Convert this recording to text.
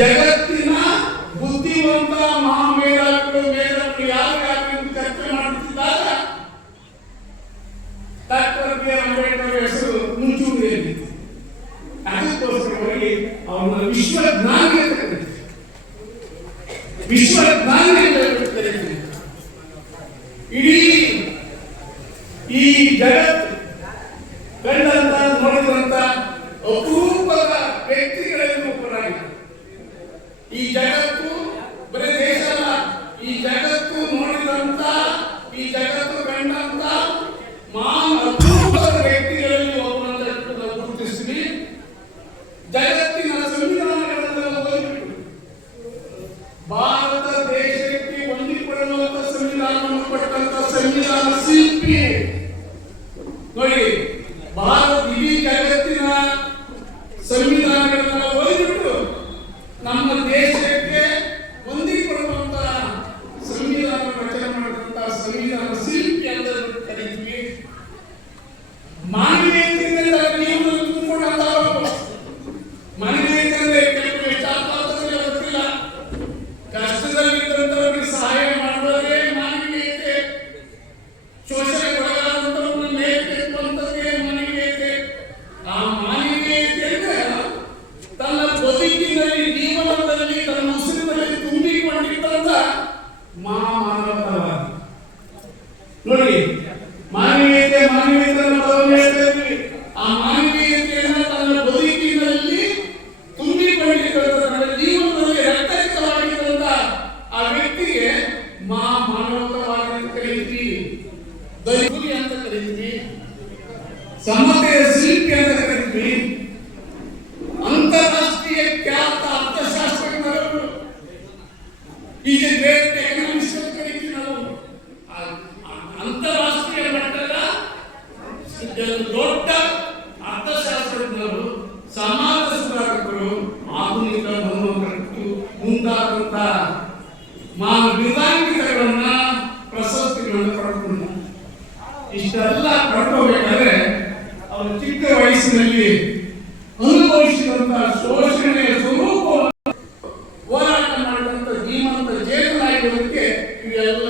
ಜಗತ್ತಿನ ಬುದ್ಧಿವಂತ ಮಹಾಮೇಧಾವಿಗಳು ಮೇಧಾವಿಗಳು ಯಾರು ಚರ್ಚೆ ಮಾಡುತ್ತಿದ್ದಾಗ ಡಾಕ್ಟರ್ ಬಿ ಆರ್ ಅಂಬೇಡ್ಕರ್ ಹೆಸರು ಮುಂಚೂಣಿಯಲ್ಲಿತ್ತು. ಅದಕ್ಕೋಸ್ಕರವಾಗಿ ಅವನ ವಿಶ್ವಜ್ಞಾನಿ ಅಂತ ಕರೀತೀವಿ. ವಿಶ್ವಜ್ಞಾನಿ ಅಂತ ಕರೀತೀವಿ. ಇಡೀ ಈ ಜಗತ್ತು ಕಂಡಂತ ನೋಡಿದಂತ ಅಪರೂಪದ ವ್ಯಕ್ತಿಗಳಲ್ಲಿ ಒಬ್ಬರಾಗಿದ್ದಾರೆ. ಈ ಜಗತ್ತು ಬರೀ ದೇಶ ಅಲ್ಲ, ಈ ಜಗತ್ತು ನೋಡಿದಂತ, ಈ ಜಗತ್ತು ಕಂಡಂತ ಅಪರೂಪದ ವ್ಯಕ್ತಿಗಳಲ್ಲಿ ಒಬ್ಬನಂತ ಗುರುತಿಸ್ತೀವಿ. ಜಗತ್ತಿನ ಸಂವಿಧಾನಗಳನ್ನು ಓದಿಬಿಟ್ಟು ಭಾರತ ದೇಶಕ್ಕೆ ಹೊಂದಿಕೊಳ್ಳುವಂತ ಸಂವಿಧಾನವನ್ನು ಕೊಟ್ಟಂತ ಸಂವಿಧಾನ ಶಿಲ್ಪಿ ನೋಡಿ. ಭಾರತ ಇಡೀ ಜಗತ್ತಿನ ಸಂವಿಧಾನಗಳನ್ನ ಓದಿಬಿಟ್ಟು ನಮ್ಮ ದೇಶಕ್ಕೆ ಹೊಂದಿಕೊಳ್ಳುವಂತ ಸಂವಿಧಾನ ರಚನೆ ಮಾಡಿದಂತ ಸಂವಿಧಾನ ಶಿಲ್ಪಿ ಅಂತ ಕರೀತೀವಿ. ಮಾನವೀಯತೆಯಿಂದ ನೀವು ತುಂಬಿಕೊಂಡಂತ ಮಾನವೀಯತೆ ಕೆಲವು ಎಷ್ಟಾಗ್ತದೆ ಗೊತ್ತಿಲ್ಲ. ಕಷ್ಟದಲ್ಲಿದ್ದಂಥವ್ರಿಗೆ ಸಹಾಯ ಮಾಡೋದೇ ಮಾನವೀಯತೆ. ಶೋಷಣೆಗೊಳಗಾದಂಥವ್ರನ್ನ ಮೇಲ್ಕೆತ್ತುವಂಥದ್ದೇ ಮಾನವೀಯತೆ. ಆ ಮಾನವೀಯತೆಯನ್ನ ತನ್ನ ಬದುಕಿನಲ್ಲಿ, ಜೀವನದಲ್ಲಿ, ತನ್ನ ಉಸಿರಿನಲ್ಲಿ ತುಂಬಿಕೊಂಡಿದ್ದಂತ ಮಾನವತಾವಾದಿ ನೋಡಿ. ಮಾನವೀಯತೆ ಹೇಳ್ತೀವಿ. ಆ ಮಾನವೀಯತೆಯನ್ನ ತನ್ನ ಬದುಕಿನಲ್ಲಿ ತುಂಬಿಕೊಂಡಿದ್ದಂತ, ತನ್ನ ಜೀವನದಲ್ಲಿ ರಕ್ತವಾಗಿದ್ದಂತ ಆ ವ್ಯಕ್ತಿಗೆ ಮಾನವತಾವಾದಿ ಅಂತ ಕರೀತೀವಿ. ದೈವಗುರಿ ಅಂತ ಕರೀತೀವಿ. ಸಮತೆಯ ಶಿಲ್ಪಿ ಅಂತ ಕರೀತೀವಿ. ಅಂತಾರಾಷ್ಟ್ರೀಯ ಖ್ಯಾತ ಅರ್ಥಶಾಸ್ತ್ರಜ್ಞರು, ಈಗ ಗ್ರೇಟ್ ಎಕನಾಮಿಕ್ಸ್ ಅಂತ ಕರೀತೀವಿ ನಾವು. ಅಂತಾರಾಷ್ಟ್ರೀಯ ಮಟ್ಟದ ದೊಡ್ಡ ಅರ್ಥಶಾಸ್ತ್ರಜ್ಞರು, ಸಮಾಜ ಸುಧಾರಕರು, ಆಧುನಿಕ ಮನೋಕಟ್ಟು ಮುಂತಾದಂತ ವಿಧಾನಿಕಗಳನ್ನ, ಪ್ರಶಸ್ತಿಗಳನ್ನು ಪಡೆದುಕೊಂಡ. ಇಷ್ಟೆಲ್ಲ ಪಡ್ಕೋಬೇಕಾದ್ರೆ ಅವರು ಚಿಕ್ಕ ವಯಸ್ಸಿನಲ್ಲಿ ಅನುಭವಿಸಿದಂತ ಶೋಷಣೆಯ ಸ್ವರೂಪವನ್ನು ಹೋರಾಟ ಮಾಡಿದಂತ ಜೀವಂತ ಚೇತನಾಗಿರೋದಕ್ಕೆ ಇವೆಲ್ಲ